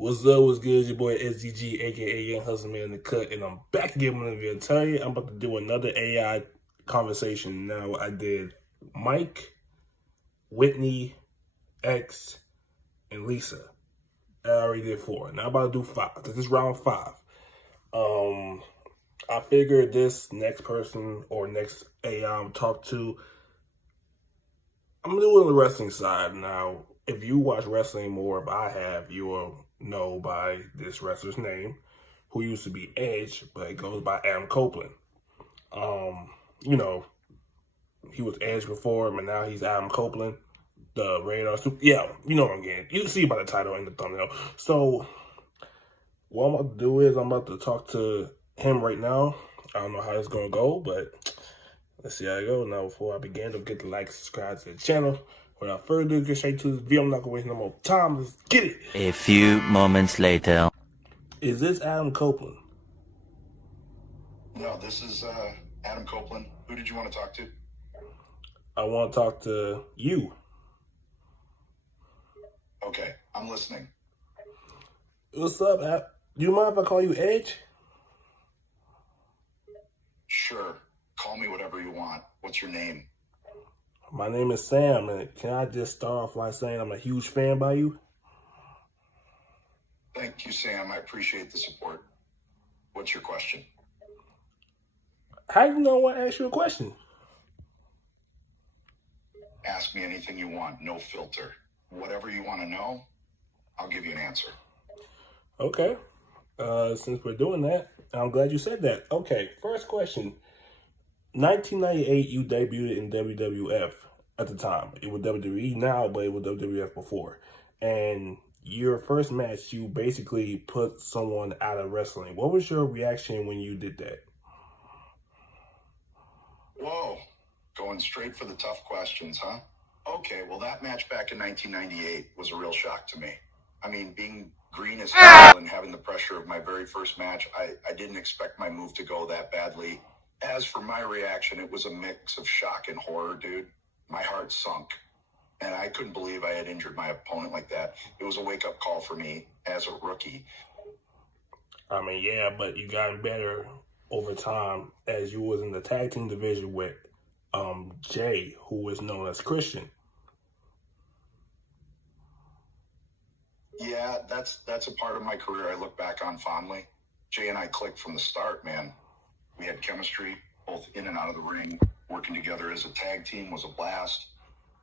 What's up? What's good? It's your boy SDG, aka Young Hustle Man in the Cut, and I'm back again with another video. Tell you, I'm about to do another AI conversation. Now, I did Mike, Whitney, X, and Lisa. I already did 4. Now I'm about to do 5. This is round 5. I figured this next person or next AI I'm talk to, I'm doing the wrestling side. Now, if you watch wrestling more, but I have, you will know by this wrestler's name, who used to be Edge, but it goes by Adam Copeland. You know, he was Edge before, but now he's Adam Copeland, the Radar Super. Yeah, you know what I'm getting. You see by the title and the thumbnail. So, what I'm about to do is I'm about to talk to him right now. I don't know how it's going to go, but let's see how it goes. Now, before I begin, don't forget to like, subscribe to the channel. Without further ado, get straight to this video. I'm not gonna waste no more time. Let's get it. A few moments later. Is this Adam Copeland? No, this is Adam Copeland. Who did you want to talk to? I want to talk to you. Okay, I'm listening. What's up, Adam? Do you mind if I call you Edge? Sure. Call me whatever you want. What's your name? My name is Sam, and can I just start off by saying I'm a huge fan by you? Thank you, Sam. I appreciate the support. What's your question? How do you know I want to ask you a question? Ask me anything you want. No filter. Whatever you want to know, I'll give you an answer. Okay. Since we're doing that, I'm glad you said that. Okay, first question. 1998, you debuted in WWF at the time. It was WWE now, but it was WWF before. And your first match, you basically put someone out of wrestling. What was your reaction when you did that? Whoa, going straight for the tough questions, huh? Okay, well, that match back in 1998 was a real shock to me. I mean, being green as hell and having the pressure of my very first match, I didn't expect my move to go that badly. As for my reaction, it was a mix of shock and horror, dude. My heart sunk, and I couldn't believe I had injured my opponent like that. It was a wake-up call for me as a rookie. I mean, yeah, but you got better over time as you was in the tag team division with Jay, who was known as Christian. Yeah, that's a part of my career I look back on fondly. Jay and I clicked from the start, man. We had chemistry, both in and out of the ring. Working together as a tag team was a blast.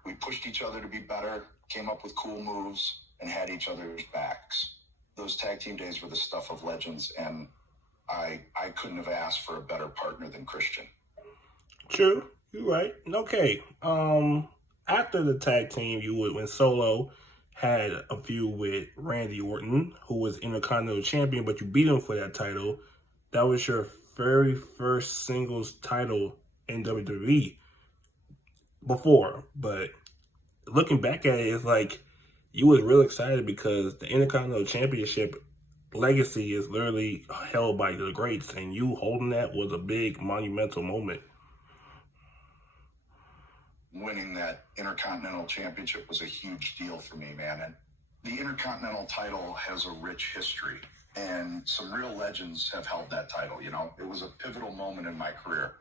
We pushed each other to be better, came up with cool moves, and had each other's backs. Those tag team days were the stuff of legends, and I couldn't have asked for a better partner than Christian. True, you're right. Okay. After the tag team, you went solo, had a feud with Randy Orton, who was Intercontinental Champion, but you beat him for that title. That was your very first singles title in WWE before, but looking back at it, it's like you was real excited because the Intercontinental Championship legacy is literally held by the greats, and you holding that was a big monumental moment. Winning that Intercontinental Championship was a huge deal for me, man. And the Intercontinental title has a rich history, and some real legends have held that title, you know? It was a pivotal moment in my career.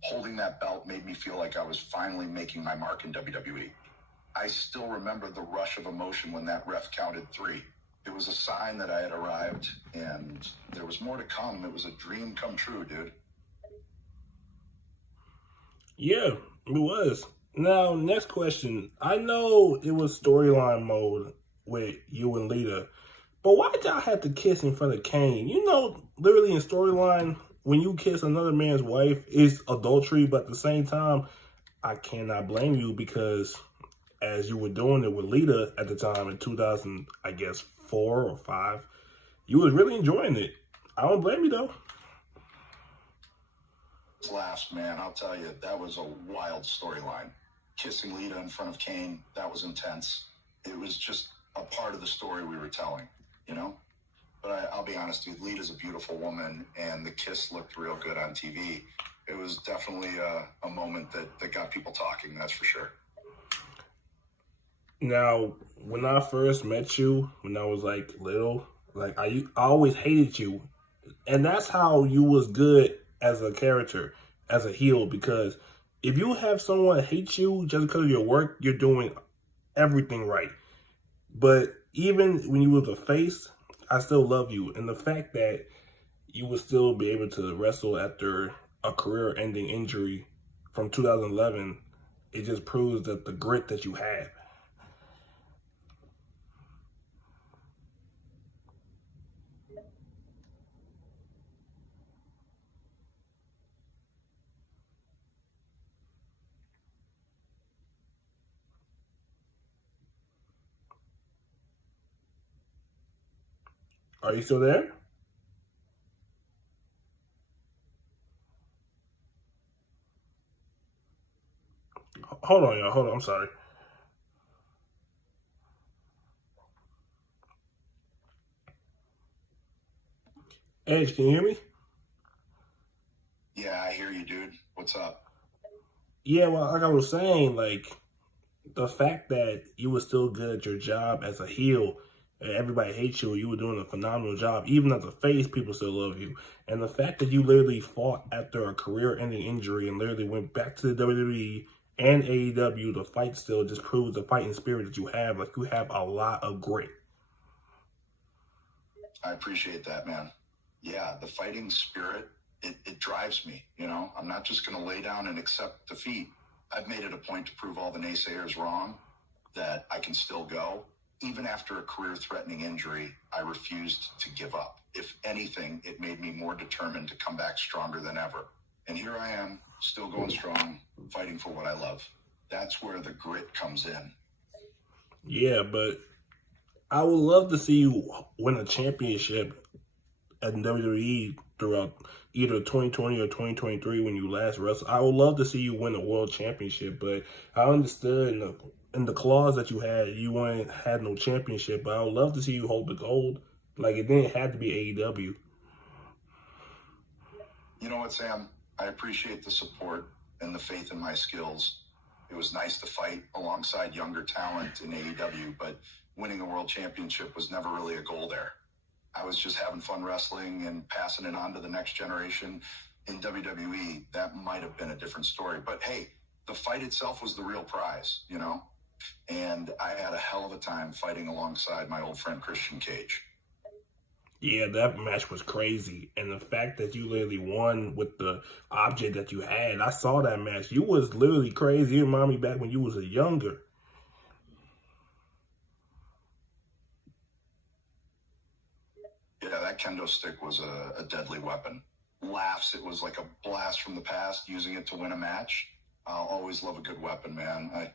Holding that belt made me feel like I was finally making my mark in WWE. I still remember the rush of emotion when that ref counted 3. It was a sign that I had arrived, and there was more to come. It was a dream come true, dude. Yeah, it was. Now, next question. I know it was storyline mode with you and Lita, but why'd y'all have to kiss in front of Kane? You know, literally in storyline, when you kiss another man's wife, it's adultery, but at the same time, I cannot blame you because as you were doing it with Lita at the time in 2000, I guess 4 or 5, you was really enjoying it. I don't blame you though. Last, man, I'll tell you, that was a wild storyline. Kissing Lita in front of Kane, that was intense. It was just a part of the story we were telling, you know? But I'll be honest, dude, Lita's a beautiful woman, and the kiss looked real good on TV. It was definitely a moment that got people talking, that's for sure. Now, when I first met you, when I was like little, Like I always hated you, and that's how you was good as a character, as a heel. Because if you have someone hate you just because of your work, you're doing everything right. But even when you was a face, I still love you, and the fact that you would still be able to wrestle after a career-ending injury from 2011, it just proves that the grit that you have. Are you still there? Hold on, y'all. Hold on. I'm sorry. Edge, can you hear me? Yeah, I hear you, dude. What's up? Yeah, well, like I was saying, like the fact that you were still good at your job as a heel and everybody hates you, you were doing a phenomenal job. Even as a face, people still love you. And the fact that you literally fought after a career-ending injury and literally went back to the WWE and AEW to fight still just proves the fighting spirit that you have. Like you have a lot of grit. I appreciate that, man. Yeah, the fighting spirit, it drives me, you know? I'm not just going to lay down and accept defeat. I've made it a point to prove all the naysayers wrong, that I can still go. Even after a career-threatening injury, I refused to give up. If anything, it made me more determined to come back stronger than ever. And here I am, still going strong, fighting for what I love. That's where the grit comes in. Yeah, but I would love to see you win a championship at WWE throughout either 2020 or 2023 when you last wrestled. I would love to see you win a world championship, but I understood in the clause that you had, you weren't had no championship. But I would love to see you hold the gold. Like it didn't have to be AEW. You know what, Sam? I appreciate the support and the faith in my skills. It was nice to fight alongside younger talent in AEW, but winning a world championship was never really a goal there. I was just having fun wrestling and passing it on to the next generation. In WWE, that might have been a different story. But hey, the fight itself was the real prize, you know? And I had a hell of a time fighting alongside my old friend Christian Cage. Yeah, that match was crazy, and the fact that you literally won with the object that you had, I saw that match. You was literally crazy. You remind me back when you was a younger. Yeah, that kendo stick was a deadly weapon. Laughs, it was like a blast from the past, using it to win a match. I'll always love a good weapon, man.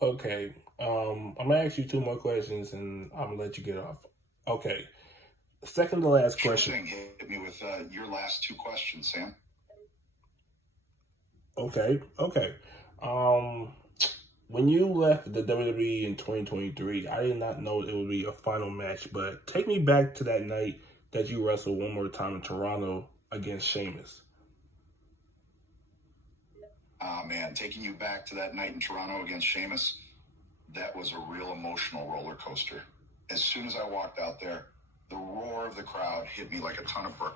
Okay. I'm gonna ask you two more questions and I'm gonna let you get off. Okay. Second to last Sure question. thing. Hit me with your last two questions, Sam. Okay. Okay. Um, when you left the WWE in 2023, I did not know it would be a final match, but take me back to that night that you wrestled one more time in Toronto against Sheamus. Ah, man, taking you back to that night in Toronto against Sheamus, that was a real emotional roller coaster. As soon as I walked out there, the roar of the crowd hit me like a ton of bricks.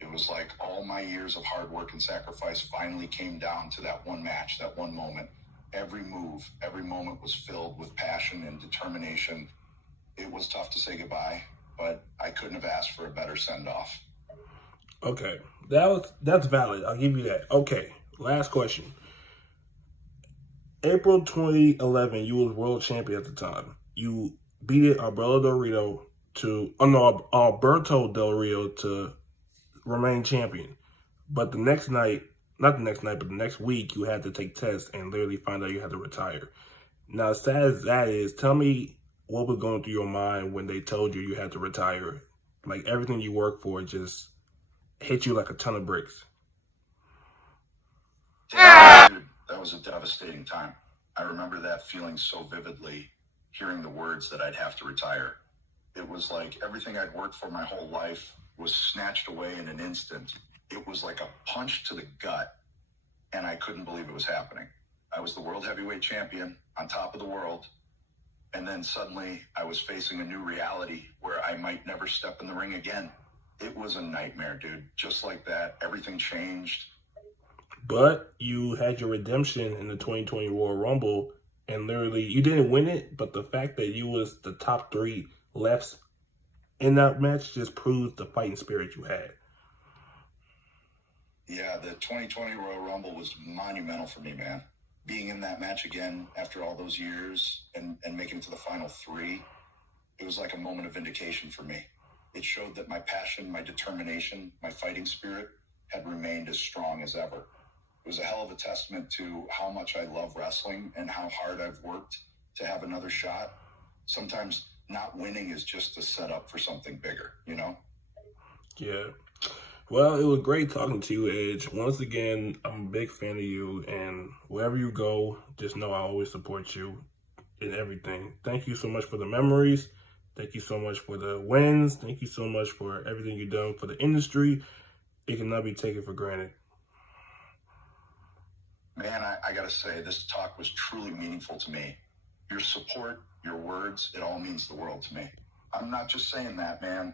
It was like all my years of hard work and sacrifice finally came down to that one match, that one moment. Every move, every moment was filled with passion and determination. It was tough to say goodbye, but I couldn't have asked for a better send-off. Okay. That's valid. I'll give you that. Okay. Last question. April 2011, you was world champion at the time. You beat Alberto Del Rio to, oh no, Alberto Del Rio to remain champion. But the next night, not the next night, but the next week, you had to take tests and literally find out you had to retire. Now, as sad as that is, tell me what was going through your mind when they told you you had to retire. Like everything you worked for just hit you like a ton of bricks. Dude, that was a devastating time. I remember that feeling so vividly, hearing the words that I'd have to retire. It was like everything I'd worked for my whole life was snatched away in an instant. It was like a punch to the gut, and I couldn't believe it was happening. I was the world heavyweight champion on top of the world. And then suddenly I was facing a new reality where I might never step in the ring again. It was a nightmare, dude. Just like that, everything changed. But you had your redemption in the 2020 Royal Rumble, and literally you didn't win it, but the fact that you was the top 3 lefts in that match just proves the fighting spirit you had. Yeah, the 2020 Royal Rumble was monumental for me, man. Being in that match again after all those years and making it to the final 3, it was like a moment of vindication for me. It showed that my passion, my determination, my fighting spirit had remained as strong as ever. It was a hell of a testament to how much I love wrestling and how hard I've worked to have another shot. Sometimes not winning is just a setup for something bigger, you know? Yeah. Well, it was great talking to you, Edge. Once again, I'm a big fan of you, and wherever you go, just know I always support you in everything. Thank you so much for the memories. Thank you so much for the wins. Thank you so much for everything you've done for the industry. It cannot be taken for granted. Man, I gotta say, this talk was truly meaningful to me. Your support, your words, it all means the world to me. I'm not just saying that, man.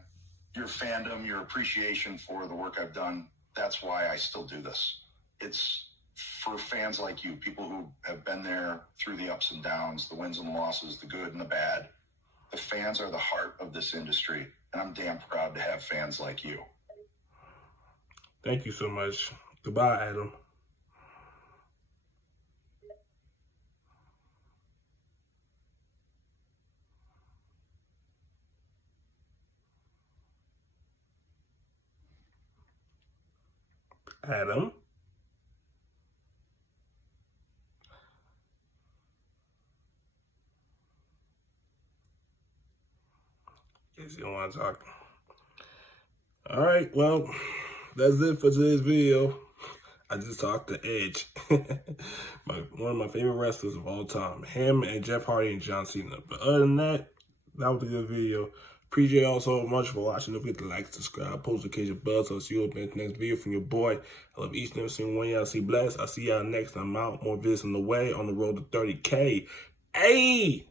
Your fandom, your appreciation for the work I've done, that's why I still do this. It's for fans like you, people who have been there through the ups and downs, the wins and the losses, the good and the bad. The fans are the heart of this industry, and I'm damn proud to have fans like you. Thank you so much. Goodbye, Adam. Adam? Guess you don't want to talk. All right, well, that's it for today's video. I just talked to Edge, one of my favorite wrestlers of all time. Him and Jeff Hardy and John Cena. But other than that, that was a good video. Appreciate y'all so much for watching. Don't forget to like, subscribe, post notification bell so I'll see you in the next video from your boy. I love each and every single one of y'all. See blessed. I'll see y'all next. I'm out. More videos on the way on the road to 30K. Hey!